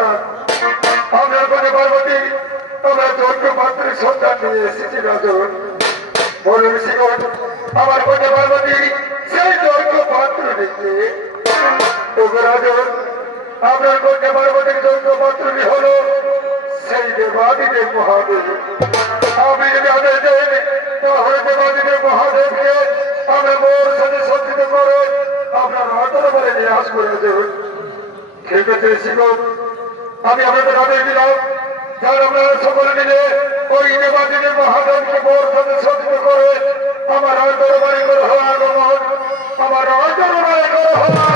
সন্তান আমরা বলে পার্বতী আমরা যোগ্য পাত্রের সন্তান নিয়ে এসেছি রাজন বলুন শিখন আমার বলে পার্বতী সেই যোগ্য পাত্র দেখে তবু রাজন আপনার কন্যা পার্বতীর যোগ্য পাত্রটি হলো সেই দেবাদিদেব মহাদেব। আপনি যদি আদেশ দেন তাহলে দেবাদিদেব মহাদেবকে আমরা মোর সাথে সজ্জিত করে আপনার দরবারে নিয়ে আস করে দেবেন। ঠিক আছে শিখন আমি আপনাদের আদেশ দিলাম যার আপনারা সকলে মিলে ওই দেবাদিদেব মহাদেবকে মোর সাথে সজ্জিত করে আমার দরবারে করে হওয়া আগমন আমার দরবারে করে হওয়া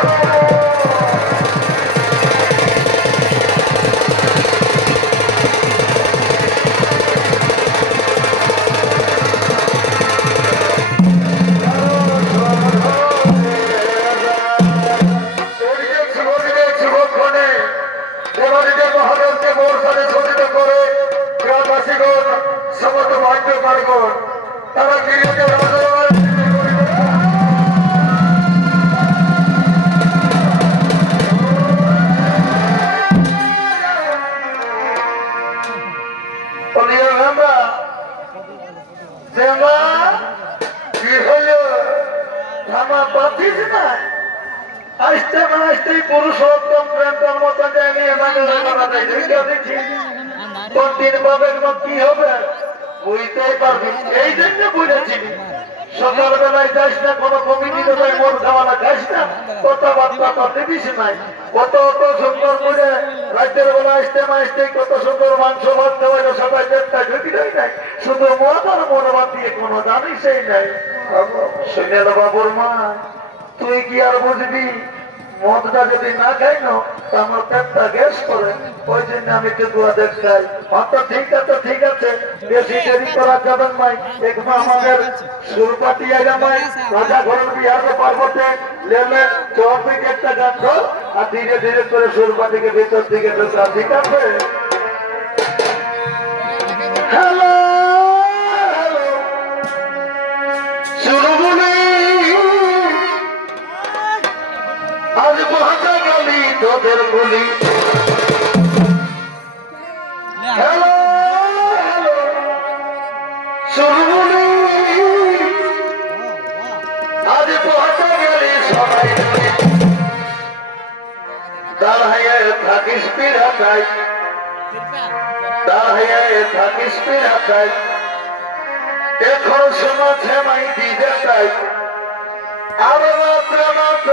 সমস্ত বাধ্য কারগণ তারা গিরিকে আসতে না আসতেই পুরুষোত্তম প্রেম মতো নিয়ে করা যায় দেখছি তোর দিন পাবেন কি হবে বুঝতেই পারবি এই জন্য বুঝেছি সকালবেলায় যাস না কোনো কমিটিতে যাই মন খাওয়ানা খাস না কথাবার্তা করতে দিস নাই কত সুন্দর করে রাতের বেলা আসতে না আসতেই কত সুন্দর মাংস ভাত খাওয়াইলো সবাই চেষ্টা ঢুকিলেই নাই শুধু মদ আর মনোবাদ দিয়ে কোনো জানিসই নাই শুনেল বাবুর মা তুই কি আর বুঝবি মদটা যদি না খাই না তো আমার পেটটা গ্যাস করে ওই জন্য আমি কেতুয়া দেখাই মাত্র ঠিক আছে বেশি দেরি করা যাবেন নাই দেখবো আমাদের সুরপাতি আগামাই রাজা ঘরের বিহারে পার্বতে লেলে চৌপিক একটা গান আর ধীরে ধীরে করে সুরপাতিকে ভিতর দিকে ঢোকা ঠিক আছে হ্যালো আজ মহাজা গলি তোদের বলি হ্যালো শুরুলি আজ মহাজা গলি সবাই দাঁড়াইয়ে থাকিস পিরাতাই দাঁড়াইয়ে থাকিস পিরাতাই এখন শোনা ছেমাই দিতে তাই আর মাত্র মাত্র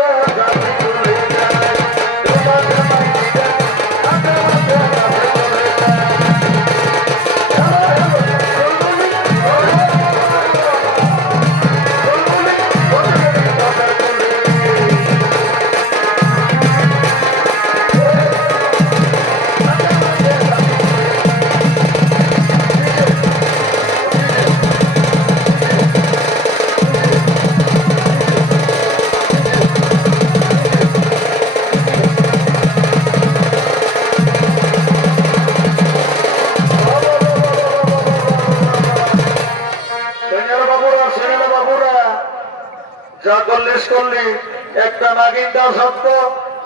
একটা নাগিনটা সত্য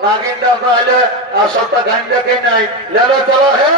নাগিনটা পাইলে আর সত্তা ঘানটাকে নাই লেলো চলো হে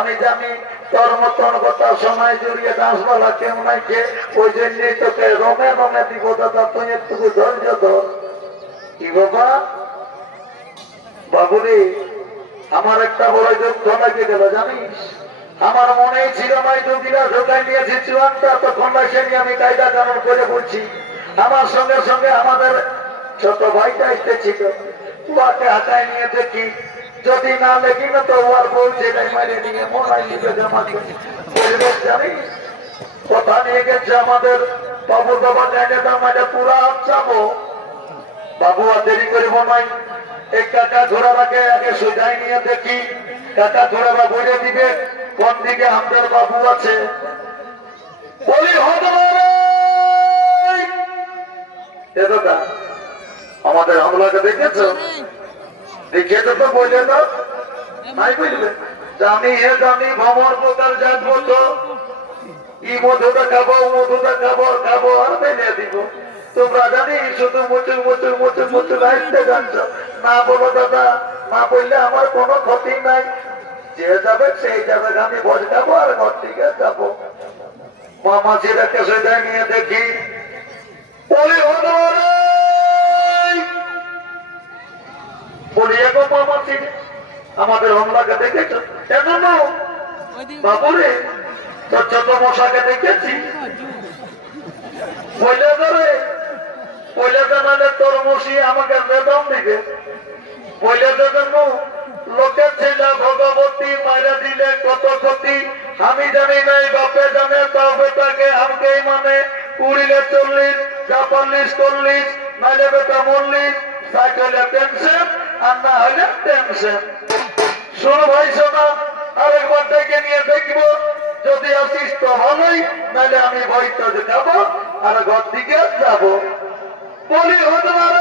আমি জানি তোর মতন কথা সময় জড়িয়ে দাসবালা কেউ নাই কে ওই জন্যই তোকে রমে রমে দিব দাদা তুই একটু ধৈর্য ধর কি বাবা বাবুরে আমার একটা বড় যুদ্ধ লাগে গেল জানিস আমার মনে ছিল নয় দুদিনা ঢোকাই নিয়েছি চুয়ানটা, তখন সে নিয়ে আমি কায়দা কানুন করে বলছি। আমার সঙ্গে সঙ্গে আমাদের ছোট ভাইটা এসেছিল, উহাকে হাতায় নিয়ে দেখি যদি না লেখি না তো উহার বলছে মাইরে নিয়ে মনাই নিবে জামাকে জানি কথা নিয়ে গেছে আমাদের বাবুর বাবা জায়গাটা মাঝে পুরা যাবো। বাবু আর দেরি করিব নাই, এই কাকা ঘোড়াটাকে আগে সোজাই নিয়ে দেখি, কাকা ঘোড়াটা বলে দিবে কোন দিকে আমাদের বাবু আছে। বলি দাদা আমাদের হামলাকে দেখেছো? দেখেছো তো বললে তো নাই বুঝবে জানি হে জানি ভ্রমণ প্রকার যাবো তো ই মধুটা খাবো মধুটা খাবো খাবো আর বেঁধে দিব। তোমরা জানি শুধু মুচুর মুচুর মুচুর মুচুর আসতে যাচ্ছ। না বলো দাদা, না বললে আমার কোনো ক্ষতি নাই, যে যাবে সেই যাবে, আমি ভোজ খাবো আর ঘর থেকে যাবো। মামা ছেলেকে সেটা নিয়ে দেখি বলি এখন মামা ছেলে আমাদের হামলাকে দেখেছ? কেন বাবুরে তোর ছোট মশাকে দেখেছি বলে ধরে বলে জানালে তোর মশি আমাকে বেদম দিবে বলে দেবেন লোকের ছিল ভগবতী মারা দিলে কত ক্ষতি আমি জানি নাই বাপে জানে তাও বেটাকে আমাকে মানে 20-40 যা 40 নাইলে বেটা 40 সাইকেলে টেনশন আর না হলে টেনশন। শোনো ভাই শোনা আরেকবার ডেকে নিয়ে দেখবো, যদি আসিস তো ভালোই, নাহলে আমি ভয়টা দেখাবো আর ঘর দিকে যাবো। বলি হতে পারে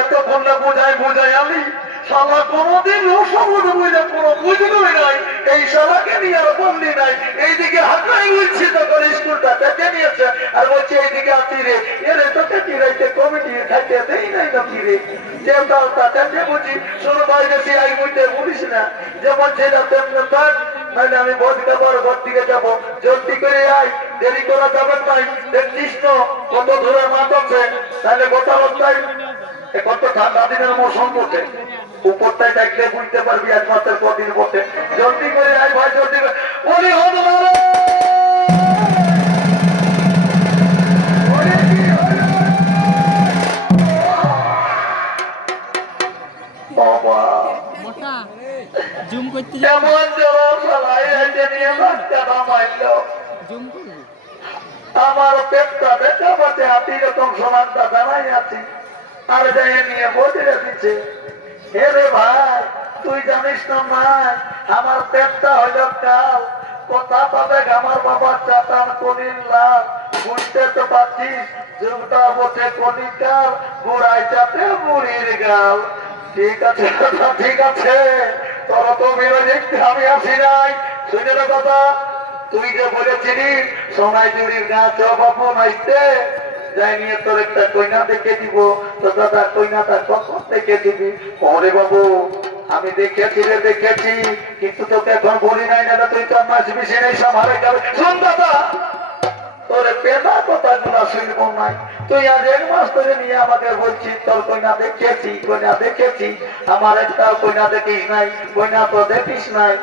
এতক্ষণ বুঝাই বুঝাই আমি শালা কোনদিন সমুদ্র বুঝে কোনো বুঝলই নাই, এই শালাকে নিয়ে আর বন্দি নাই। এইদিকে হাতাই বলছি তখন স্কুলটা চেঁচে নিয়েছে আর বলছে এইদিকে আছি রে এরে তোকে চিরাইতে কমিটি খাইতে দেই নাই নাকি রে চেঁচালটা চেঁচে বুঝি। শোনো ভাই বেশি আই বুঝতে বলিস না, যেমন ছেলে তেমন থাক, নাহলে আমি ভোট খাবো ঘর দিকে যাবো। জলদি করে আয়, দেরি করা যাবে নাই। দেখছিস না কত দূরে মাঠ আছে, তাহলে গোটা অবস্থায় কত ঠান্ডা দিনের মৌসুম বটে, উপরটাই দেখলে বুঝতে পারবি এক মাসের কদিন বটে। জলদি করে আয় ভাই, জলদি করে বলি হলো আমার পেটটা দেখা পাচ্ছে হাতি রকম সমানটা জানাই আছি আর যাই নিয়ে বসে দিচ্ছে। হে রে ভাই তুই জানিস না ভাই আমার পেটটা হইল কাল, কথা পাবে আমার বাবার চাতান কলির লাভ, বুঝতে তো পারছিস যুগটা বসে কলিকাল, বুড়াই চাতে বুড়ির গাল। ঠিক আছে দাদা ঠিক আছে, তোর তো বিরোধী আমি আসি নাই। শুনে না দাদা তুই যে বলেছিলি সোনাই জুড়ির গাছ বাবু নাইতে যাই নিয়ে তোর একটা কইনা দেখে দিব, তো দাদা কইনাটা কখন দেখে দিবি? ওরে বাবু আমি দেখেছি রে দেখেছি, কিন্তু তোকে এখন বলি নাই, না তুই তো মাস বেশি নেই সামারে গেল। শোন দাদা তোর পেদা কথা গুলা শুনব নাই, তুই আজ 1 মাস ধরে নিয়ে আমাকে বলছিস তোর কইনা দেখেছি কইনা দেখেছি, আমার একটাও কইনা দেখিস নাই, কইনা তো দেখিস নাই,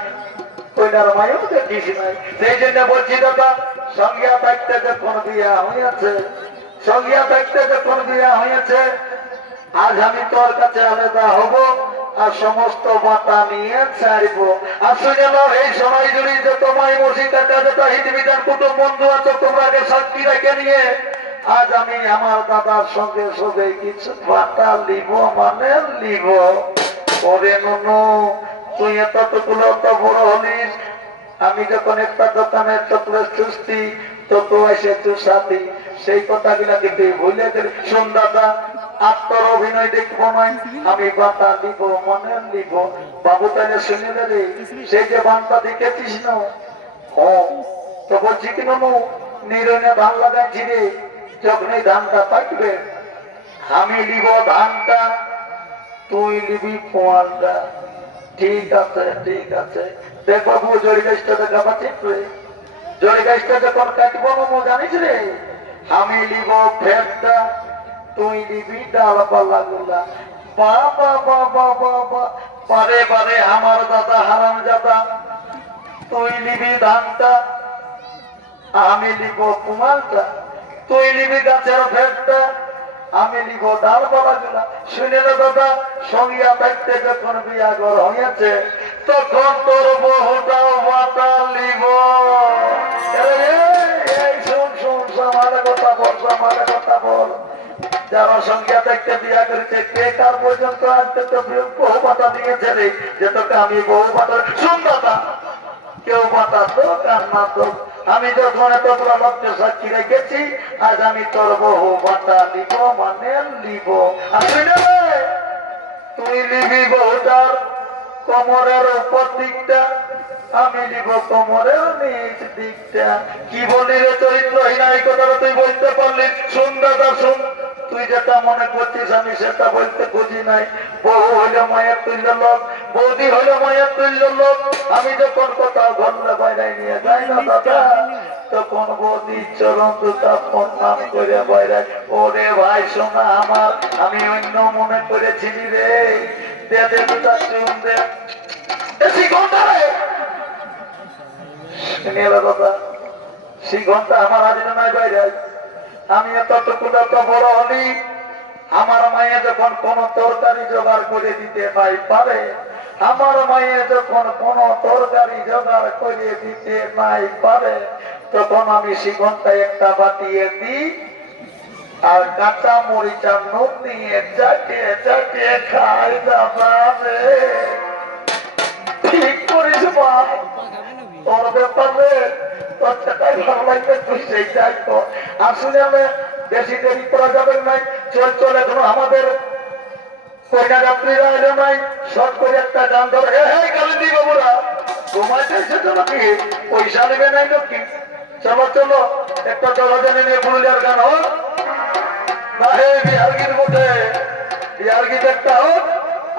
কইনার মায়ও দেখিস নাই। সেই জন্য বলছি দাদা সঙ্গিয়া থাকতে যখন বিয়া হয়েছে, সঙ্গিয়া থাকতে যখন বিয়া হয়েছে, আজ আমি তোর কাছে আলাদা হব আর সমস্ত মাতা নিয়ে ছাড়ব। আর শুনে নাও এই সময় জুড়ি যে তোমায় মসজিদ কাকা যত হিতবিধান কুটুম বন্ধু আছো তোমরাকে সাক্ষী রেখে নিয়ে আজ আমি আমার দাদার সঙ্গে সবে কিছু বাতা লিব মানে লিব। ওরে নুনু তুই এতটুকুলো তো বড় হলিস, আমি যখন একটা দোকানের চকলেট চুষতি তো এসে চুষাতি, সেই কথাগুলা কিন্তু ভুলে গেলি। শোন দাদা আত্মর অভিনয় দেখবো নয়, আমি বাতা লিব মানে লিব। বাবু তাহলে শুনে রে সেই যে বানটা দেখেছিস না, ও তো বলছি কি নু নিরনে ধান লাগাইছি রে, যখনই ধানটা থাকবে আমি লিব ধানটা, তুই লিবি পোয়ালটা। ঠিক আছে ঠিক আছে, দেখ বাবু জড়ি গাছটা দেখা পাচ্ছিস রে, জড়ি গাছটা যখন কাটবো জানিস রে আমি লিব ফেরটা, তুই নিবি ডালপালা গুলা। বাবা বাবা বাবা, পারে পারে আমার দাদা হারাম দাদা, তুই নিবি ধানটা, আমি নিব কুমালটা, তুই নিবি গাছের ফেরটা, আমি নিব ডালপালা গুলা। শুনে না দাদা, সঙ্গিয়া থাকতে যখন বিয়া ঘর হইয়াছে, তখন তোর বহুটাও বাতা নিব। আমার কথা বল, আমার কথা বল। যারা সংখ্যা দেখতে বিয়া করেছে, কে কার পর্যন্ত আজকে তো বহু বাতা দিয়েছে রে, যে তোকে আমি বহু বাতা শুনবাতা, কেউ বাতা তো কান্না তো। আমি যখন এতগুলো লোককে সাক্ষী রেখেছি, আজ আমি তোর বহু বাতা নিব, মানে নিব। আসলে তুই নিবি বহুটার কোমরের উপর দিকটা, আমি নিব কোমরের নিচ দিকটা। কি বলি রে চরিত্রহীন, এই কথাটা তুই বলতে পারলি? শুন দাদা শুন, তুই যেটা মনে করছিস আমি সেটা বলতে খুঁজি নাই। বহু হইলে মায়ের তুল্য লোক, বৌদি হইলে মায়ের তুল্য লোক। আমি যখন কোথাও ঘন্টা বাইরে নিয়ে যাই না দাদা, তখন বৌদি চরণ দুটা প্রণাম করে বাইরে, ওরে ভাই শোনা আমার, আমি অন্য মনে করেছিলি রে, দে দে দুটা চুন দে। ঘন্টা আমার আজ নাই বাইরে, আমি এতটুকু এত বড় হলি, আমার মায়ে যখন কোন তরকারি জোগাড় করে দিতে নাই পারে, আমার মায়ে যখন কোন তরকারি জোগাড় করে দিতে নাই পারে, তখন আমি শিঘন্টায় একটা বাতিয়ে দিই, আর কাঁচা মরিচা নুন দিয়ে চাটে চাটে খাই যাবে। ঠিক করিস মা, তোর ব্যাপারে তোর সেটাই ভালো লাগবে, তুই সেইটাই তো। আসলে আমি বেশি দেরি করা যাবে নাই, চল চল। এখন আমাদের কন্যা যাত্রীরা এলো নাই, শর্ট করে একটা গান ধর। হে কালিন্দি বাবুরা, ঘুমাই চাইছে তো নাকি? পয়সা নেবে নাই নাকি? চলো চলো, একটা জলজনে নিয়ে পুরুলিয়ার গান হোক না, হে বিহার গীত বটে, বিহার গীত একটা হোক।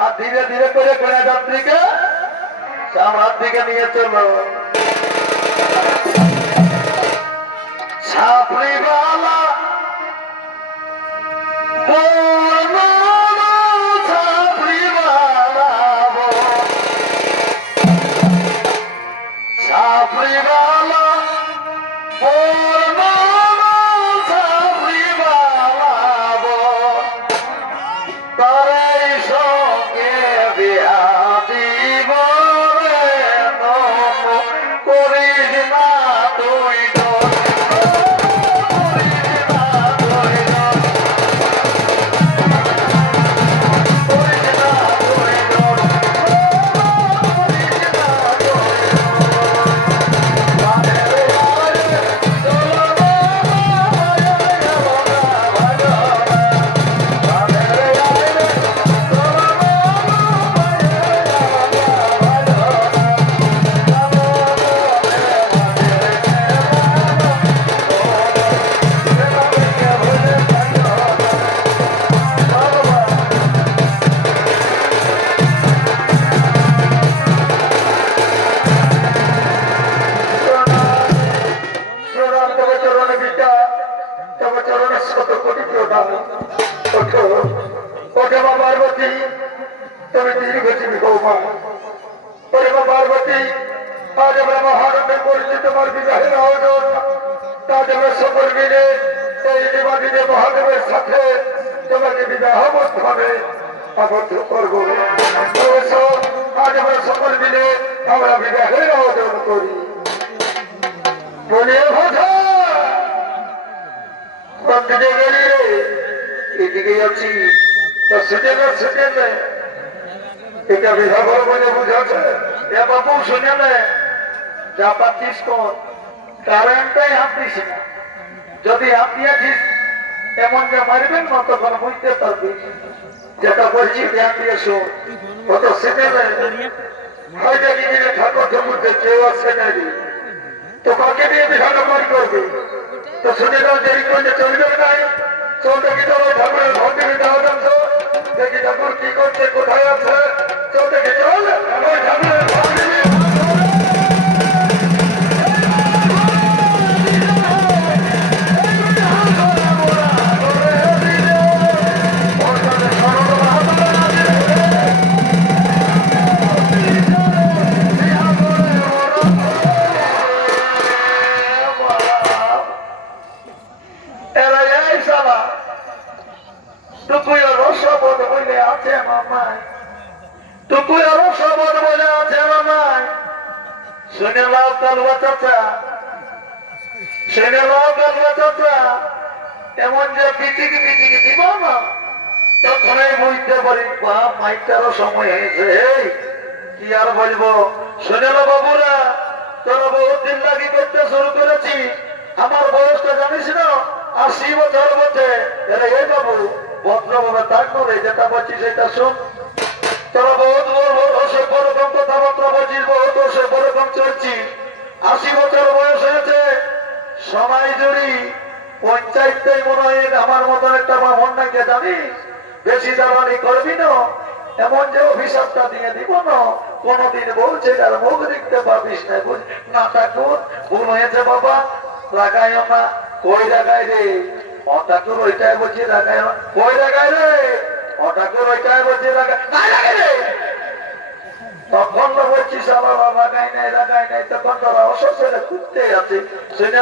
আর ধীরে ধীরে করে কন্যা যাত্রীকে সামনের দিকে নিয়ে চলো। ছাপড়িওয়ালা পার্বতী, তুমি দীর্ঘজীবী হও মা। পার্বতী, আজ আমরা মহানন্দে করেছি তোমার বিবাহের আয়োজন। আজ আমরা সকল মিলে এই দেবাদিদে মহাদেবের সাথে তোমাকে বিবাহ বন্ধনে আবদ্ধ করবো। আজ আমরা সকল মিলে আমরা বিবাহের আয়োজন করি। বলে ভাষা দিকে গেলি রে, এদিকে যাচ্ছি, তো সেটে না সেটে নেই, এটা বিবাহ বলে বুঝাচ্ছে। এ বাবু শুনে নে, যা পাচ্ছিস কর, কারেন্টটাই হাত দিস না। যদি হাত দিয়েছিস এমন যে মারবেন না, তখন বুঝতে পারবি যেটা বলছি ধ্যান দিয়ে শোন। কত সেটে নেই, হয়তো নিজের ঠাকুর ঠাকুরকে কেউ আসে নেই, তো কাকে দিয়ে বিবাহ করবে? তো শুনে নাও, দেরি করলে চলবে নাই। চল দেখি তো ঠাকুরের ঘর থেকে যাওয়া যাচ্ছে, দেখি ঠাকুর কি করছে, কোথায় আছে। চল দেখি, চল ওই ঠাকুরের ঘর থেকে। টুকু আরো সবর বলে আছে নাই শুনে লাও কালুয়া চাচা, শুনে লাও কালুয়া চাচা, এমন যে পিটিকি পিটিকি দিব না তখনই বুঝতে পারি বাপ মাইটারও সময় হয়েছে। এই কি আর বলবো, শুনে লো বাবুরা, তোরা বহুত দিন লাগি করতে শুরু করেছি, আমার বয়সটা জানিস না 80 বছর বটে। এই বাবু ভদ্রভাবে থাকবো রে, যেটা বলছি সেটা শোন। তোরা বহুত অসভ্য রকম কথাবার্তা বলছিস, বহুত অসভ্য রকম চলছি। 80 বছর বয়স হয়েছে, সবাই জুড়ি পঞ্চায়েতটাই মনে হয় আমার মতন একটা বামন নাকি জানিস, বেশি দালালি করবি না, এমন যে অভিশাপটা দিয়ে দিব না কোনদিন বলছে আর মুখ দেখতে পাবিস না। না ঠাকুর ভুল হয়েছে বাবা, লাগাইও না। কই লাগাই রে ও ঠাকুর, ওইটাই বলছি লাগাই। কই লাগাই রে ও ঠাকুর, ওইটাই বলছি লাগাই রে। তখন তো বলছিস আমার লাগাই নাই লাগাই নাই, তখন তোরা অসুস্থ খুঁজতে আছে। শুনে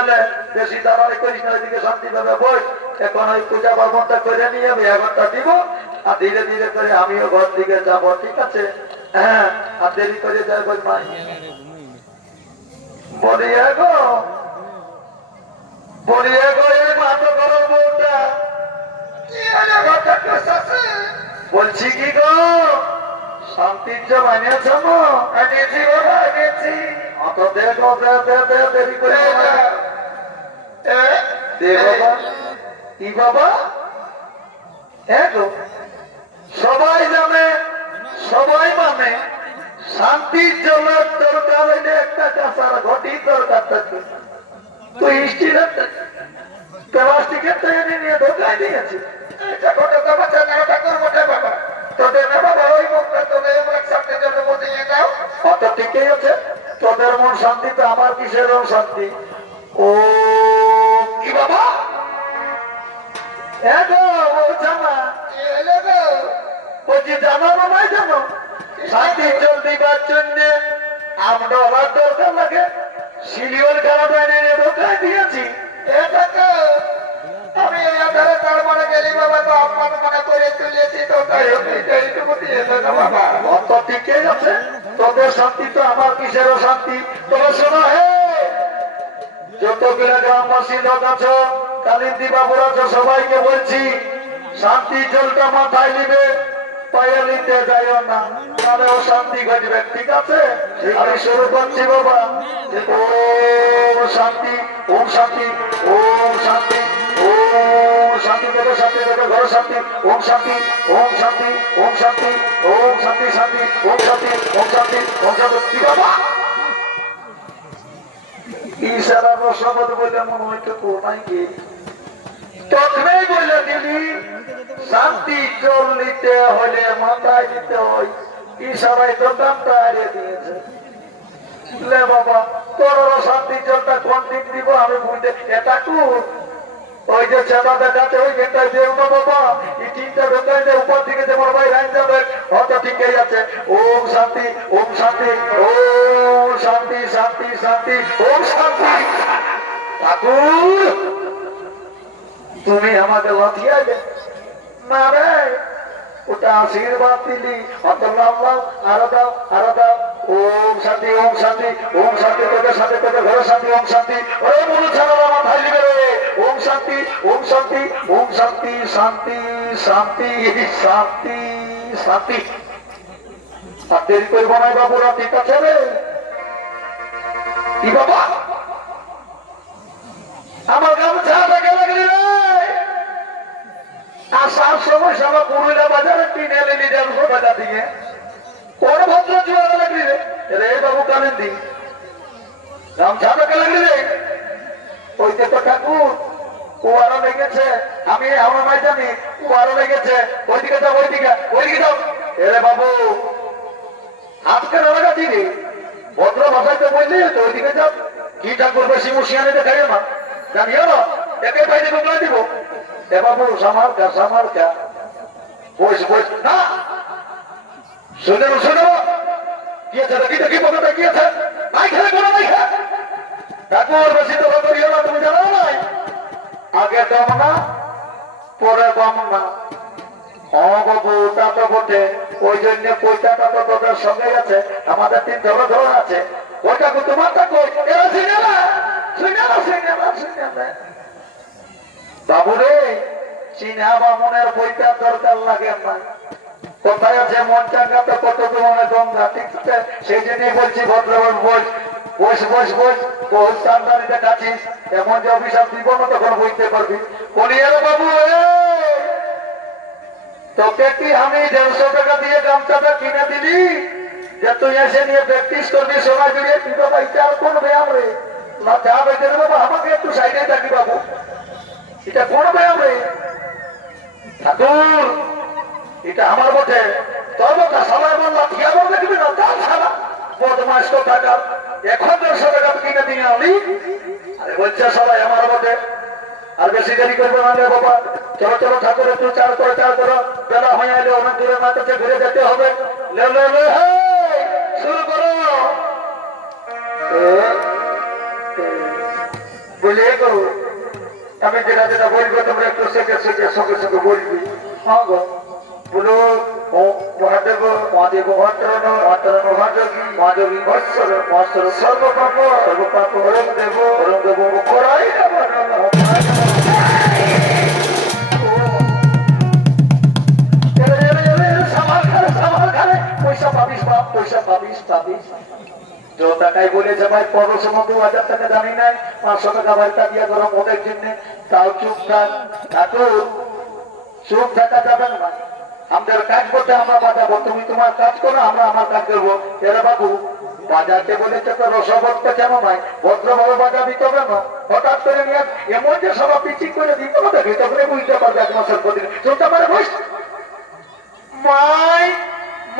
বেশি দাঁড়ানি করিস না, ওইদিকে শান্তি ভাবে বস। এখন ওই পূজা পার্বণটা করে নিয়ে আমি 1 ঘন্টা দিব, আর ধীরে ধীরে করে আমিও ঘর দিকে যাবো, ঠিক আছে? হ্যাঁ, আর দেরি করে যাই বল মাই বলিয়া গো, বলিয়া গো এই মাতো করো বউটা বলছি কি গো, শান্তির জল আনিয়েছ না? আনিয়েছি বাবা, আনিয়েছি। অত দেখো দেরি করে দে বাবা। কি বাবা? সবাই জানে, সবাই মানে শান্তির জলের দরকার হইলে একটা কাঁচার ঘটি দরকার থাকবে। তুই স্টিলের প্লাস্টিকের তৈরি নিয়ে ঢোকাই দিয়েছি। ঠিকই আছে, তোদের মন শান্তি তো আমার কিসের শান্তি? ও কি বাবা, বলছি জানো না নাই জানো, শান্তির জল দিবার জন্য আমরা দরকার লাগে, শিলিওর খেলা এনে ঢোকাই দিয়েছি। আমি তার মানে গেলি বাবা, তো আপনার মনে করে তুলেছি তো বাবা। অত ঠিকই আছে, তোদের শান্তি তো আমার কিসেরও শান্তি। তবে শোনো, হে যতগুলো গ্রামবাসী লোক আছো, কালিন্দী বাবুর আছো, সবাইকে বলছি শান্তির জলটা মাথায় নিবে, পায়ে নিতে যাইও না, তাহলে ও শান্তি ঘটবে, ঠিক আছে? আমি শুরু করছি বাবা। ওম শান্তি, ওম শান্তি, ওম শান্তি, ওম শান্তি দেবে, শান্তি দেবে, ঘরে শান্তি, ওম শান্তি, ওম শান্তি, ওম শান্তি, ওম শান্তি, শান্তি, ওম শান্তি, ওম শান্তি, ওম শান্তি। কি বাবা ইশারা শব্দ বলে মনে হয়তো তো নাই গে, তখনই বলে দিলি শান্তি জল নিতে হলে মাথায় দিতে হয়। ইশারায় তো দামটা হারিয়ে দিয়েছে। লে বাবা, তোর শান্তি জলটা কোন দিক দিব আমি বুঝতে, এটা কর। ওই যে চেনা দেখাচ্ছে ওই গেটটা দেব না বাবা, এই তিনটা ঢোকাই দে, উপর দিকে যে বড় ভাই লাইন যাবে, অত ঠিকই আছে। ওম শান্তি, ওম শান্তি, ওম শান্তি, শান্তি শান্তি, ওম শান্তি। ঠাকুর তুমি আমাকে লাথিয়ালে না রে, ওটা আশীর্বাদ দিলি, অত লাভ লাভ, আরো দাও, আরো দাও। ওম শান্তি, ওম শান্তি, ওম শান্তি, তোদের সাথে তোদের ঘরে শান্তি, ওম শান্তি। ওরে মনে ছাড়া মাথায় নিবে রে, ওম শান্তি, ওম শান্তি, ওম শান্তি, শান্তি শান্তি শান্তি শান্তি। আর দেরি করবো না বাবুরা, ঠিক আছে রে? কি বাবা আমার গামছাটা গেলে গেলি রে, আসার সময় সবাই পুরুলিয়া বাজারে কিনে এলি দেড়শো টাকা দিয়ে, কোন ভদ্র জুয়ারে লাগলি রে? রে বাবু কালিন্দি গামছাটা কে লাগলি রে? ওইতে তো ঠাকুর কুয়ারও লেগেছে, আমি আমরা নাই জানি, কুয়ারও লেগেছে। ওইদিকে যাও, ওইদিকে ওইদিকে যাও। এরে বাবু আজকে লাগা দিবি, ভদ্র ভাষায় তো বললি তো ওইদিকে যাও। কি ঠাকুর বেশি মুশিয়ানি দেখাইও না, জানিও না, একে বাইরে ঢুকলাই দিব। এ বাবু সামার কা, সামার কা, বস বস না, শুনে শুনে কি আছে দেখি, দেখি পকেটে কি আছে, নাই খেলে কোনো নাই খা। ঠাকুর বেশি তো করিও না, তুমি জানো নাই? আগে দম না, পরে দম না। ও বাবু তা তো বটে, ওই জন্য কইটাটা তো তোদের সঙ্গে আছে, আমাদের 3 ধরো আছে। ওইটা তোমারটা কই এরা সিনেমা সিনেমা সিনেমা সিনেমা বাবু রে, চিনা বা মনের বইটার দরকার লাগে না। কোথায় আছে মন চাঙ্গাতে কত ধরনের গঙ্গা, ঠিক আছে? সেই জন্যই বলছি ভদ্রবান বস বস বস বস, বহু সাবধানে দেখাচ্ছিস, এমন যে অভিশাপ দিব না তখন বুঝতে পারবি। বলিয়ার বাবু তোকে কি আমি 150 টাকা দিয়ে গামছাটা কিনে দিলি যে তুই এসে নিয়ে প্র্যাকটিস করবি সময় জুড়ে? তুই বাবা এটা আর কোন ব্যায়াম রে? না যা বেঁচে রে বাবা, আমাকে একটু সাইডে থাকি বাবু, এটা কোন ব্যায়াম রে? ঠাকুর এটা আমার বটে, তোর বটে সবাই বললাম ঠিক আছে দেখবি না, তার সারা বদমাস টাকা এখন 150 টাকা কিনে দিয়ে আনি। আরে বলছে সবাই আমার বটে, আর বেশি দেরি করবো না রে বাবা, চলো চলো ঠাকুর একটু চার করো, বেলা হয়ে এলে অনেক দূরে মাঠে ঘুরে যেতে হবে। লে লে লে শুরু করো। বুঝিয়ে করো, আমি যেটা যেটা বলবো তোমরা একটু সেকে সেকে সঙ্গে সঙ্গে বলবি। হ্যাঁ গো বলো। ও মহাদেব মহাদেব মহাতরণ মহাতরণ মহাযোগী মহাযোগী বৎসর বৎসর সর্বপাপ সর্বপাপ হরম দেব করাই পয়সা পাবিস বাপ, পয়সা পাবিস পাবিস। টাকাই বলেছে ভাই 1500-2000 টাকা জানি নাই, 500 টাকা বাড়িটা দিয়ে গরম ওদের জন্য, তাও চুপ থাক ঠাকুর, চুপ থাকা যাবে না। আমাদের কাজ করতে আমরা বাজাবো, তুমি তোমার কাজ করো, আমরা আমার কাজ করবো। এরা বাবু বাজাতে বলেছে তো রসবত্তা কেন নাই, ভদ্রভাবে বাজাবি তবে না। হঠাৎ করে নিয়ে এমন যে সভা পিচিং করে দিতে হবে, তখন বুঝতে পারবে 1 মাসের প্রতিদিন চলতে পারে। বস মাই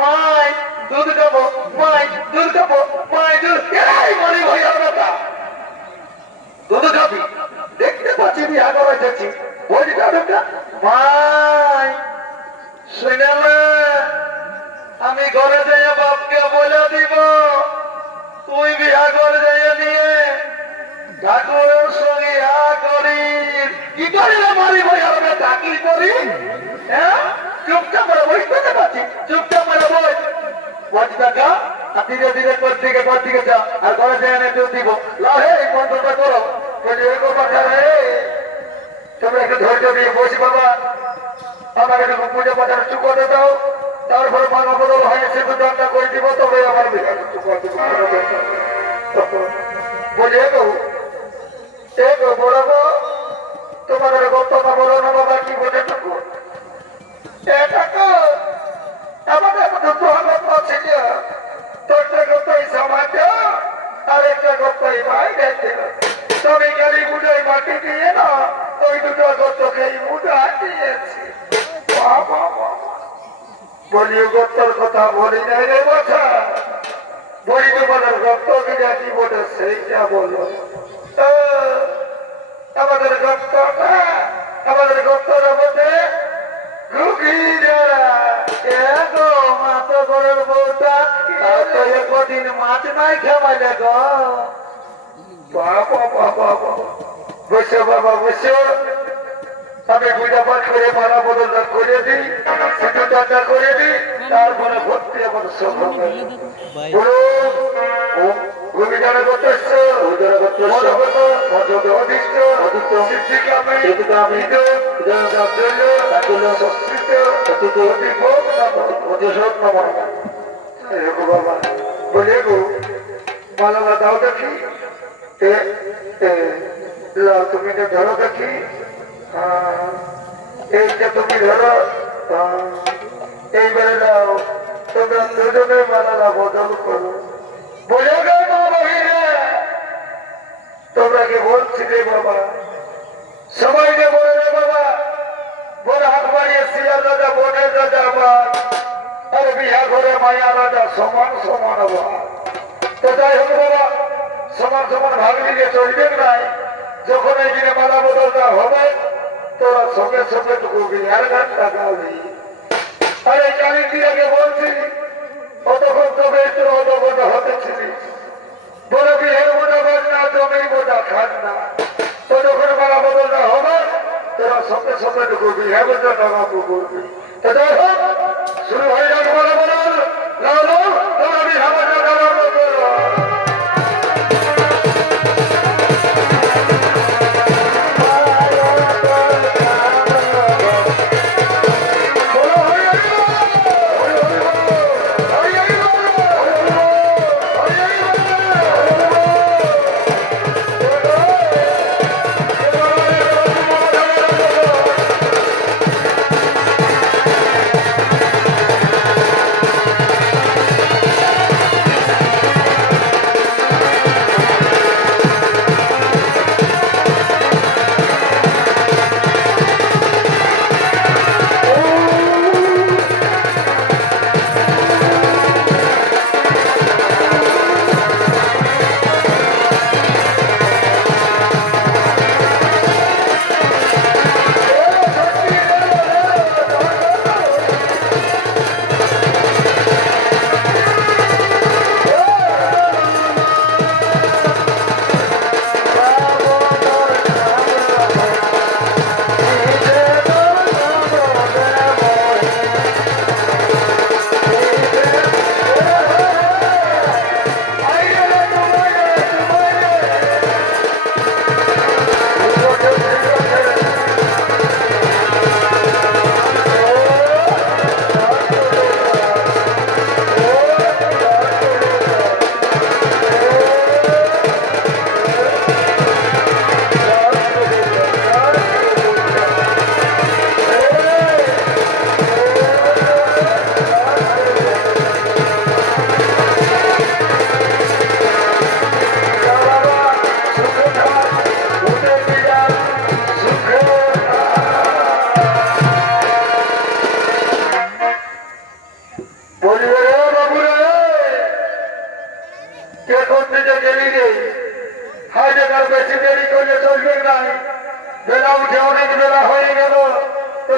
মাই দুধ খাবো, মাই দুধ খাবো, মাই দুধ মনে ভয় না, দুধ খাবি দেখতে পাচ্ছি বিয়া করে যাচ্ছি, বইটা ঢোকা মাই শুনে আমি ঘরে যাই বাপকে বলে দিব তুই বিয়া করে যাই নিয়ে ঠাকুরের সঙ্গে করি। কি করি না মারি ভাই হবে তা কি করি? হ্যাঁ চুপচাপ করে বসতে পারছি, চুপচাপ করে বই বস টাকা আর ধীরে ধীরে ঘর দিকে যা, আর ঘরে যাই এনে দুধ দিব। লাহে এই মন্ত্রটা করো, তোমরা একটু ধৈর্য দিয়ে বসি বাবা, আমার একটু পুজো পাঠার চুকোতে দাও, তারপরে মালা বদল হয়ে সেতু দণ্ডা করে দিব, তবে আমার বলিয়ে গো এ গো বড় গো, তোমাদের গল্পটা বলো না বাবা, কি বলে ঠাকুর আমাদের গল্প ছিল, তোরটা গল্পই সমাজ আর একটা গল্পই ভাই দেখতে, তবে গাড়ি বুঝাই মাটি দিয়ে না ওই দুটো গল্প খেয়ে মুঠা দিয়েছি। বলিও গত্তর কথা বলি নাই রে কথা, বলি তোমাদের গত্ত কিনা কি বলে সেইটা বলো। আমাদের গত্তর মধ্যে রুগী যারা এগো মাত ঘরের বউটা কদিন মাছ নাই খাওয়ালে গো। বসে বাবা বসে, আমি পূজা পাঠ করে মালা বদলটা করে দিই, সিঁদুরটা করে দিই, তারপরে ভর্তি আমার সব হবে। ভূমিকারে করতেছ অধিষ্ঠ সিদ্ধিকামে বাবা বলে গো মালালা দাও দেখি, তুমি ধরো দেখি, এইটা তুমি ধরো, এইবারে দাও, তোমরা দুজনে মালালা বদল করো। বলে গো তোমরা কি বলছি রে বাবা, সবাইকে বলে রে বাবা, বলে হাত বাড়িয়ে শিয়ার রাজা বোনের রাজা আবার, আর বিহা ঘরে মায়া রাজা সমান সমান আবার। তো যাই হোক বাবা, সমান সমান ভাগ নিয়ে চলবে নাই, যখন এই দিনে মালা বদলটা হবে তোরা সঙ্গে সঙ্গে টুকুবি আর গানটা গাবি। আর এই কালী দিয়াকে বলছি অতক্ষণ তবে তোর অতক্ষণ হতেছিলিস, বলে বিহের বোঝা কর না, জমি বোঝা খান না, তো যখন মালা বদলটা হবে তোরা সঙ্গে সঙ্গে টুকুবি হ্যাঁ বোঝা টাকা করবি। তো যাই হোক শুরু হয়ে যাবে মালা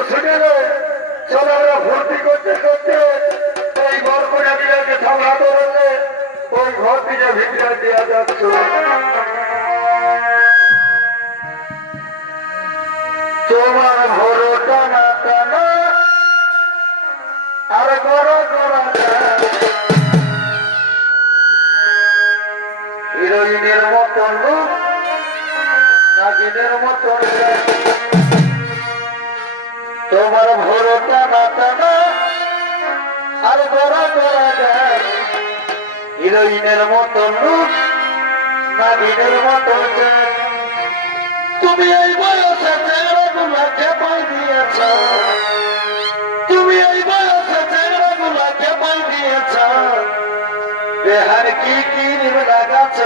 ছুটে রে চলারা ভর্তি করতে করতে ওই ঘর করে বিলাকে থামা ধরলে ওই ঘর থেকে ভিতরে দেওয়া যাচ্ছে তোমার ঘর টানা টানা আর ঘর করা হিরোইনের মতন রূপ নাগিনের মতন তোমার ঘর টানা টানা আর ঘর করা যায় হিরোইনের মতন রূপ নাগিনের মতন তুমি এই বয়সে চেহারাগুলাকে পাই দিয়েছ তুমি এই বয়সে চেহারাগুলাকে পাই দিয়েছ বেহার কি কি লাগাছ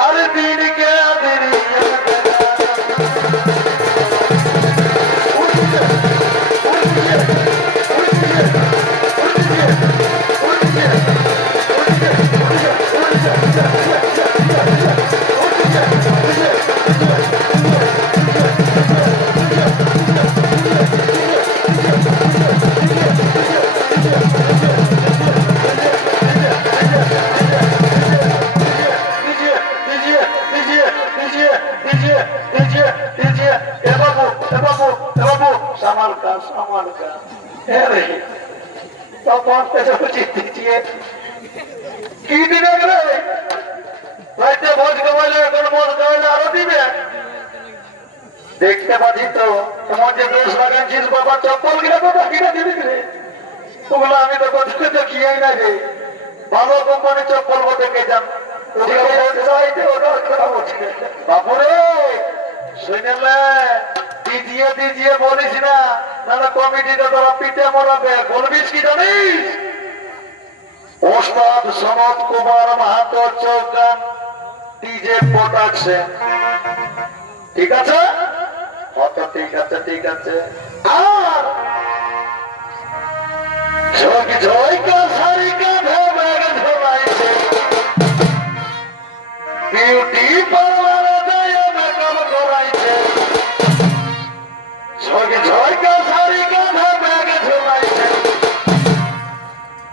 আর দিনকে দেখতে পাচ্ছি তো তোমার যে বেশ লাগাচ্ছিস বাবা চপ্পল কিনা তো কিনা দিবি রে ওগুলো আমি তো কোথাও তো কিয়াই না রে ভালো কোম্পানি চপ্পল বলতে কে যান বাপুরে শুনলে দিজিয়ে দিজিয়ে বলিস না নাহলে কমিটিতে তোরা পিঠে মরাবে বলবিস কি জানিস ওস্তাদ সনদ কুমার মাহাতো চৌকান ডিজে প্রোডাকশন ঠিক আছে ঠিক আছে ঠিক আছে আর জয় কা সারি কা ভেবে ধরাইছে বিউটি পার্লারে যায় মেকআপ করাইছে জয় কা সারি কা ভেবে ধরাইছে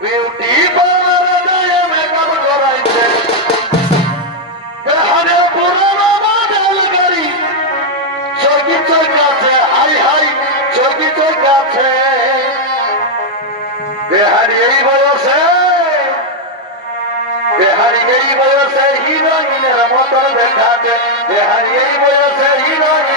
বিউটি পার্লারে যায় মেকআপ করাইছে বেহারে পুরনো মডেল গাড়ি চৌকি চৌকাছে হাই হাই চৌকি চৌকাছে বেহারি এই বয়সে হিরোইনের মতো দেখাতে বেহারি এই বয়সে হিরোইন